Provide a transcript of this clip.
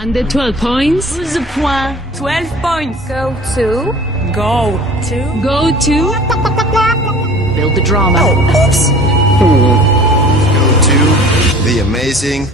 Under 12 points. 12 points. 12 points. Go to. Go to. Go to. Build the drama. Oh, oops. Go to the amazing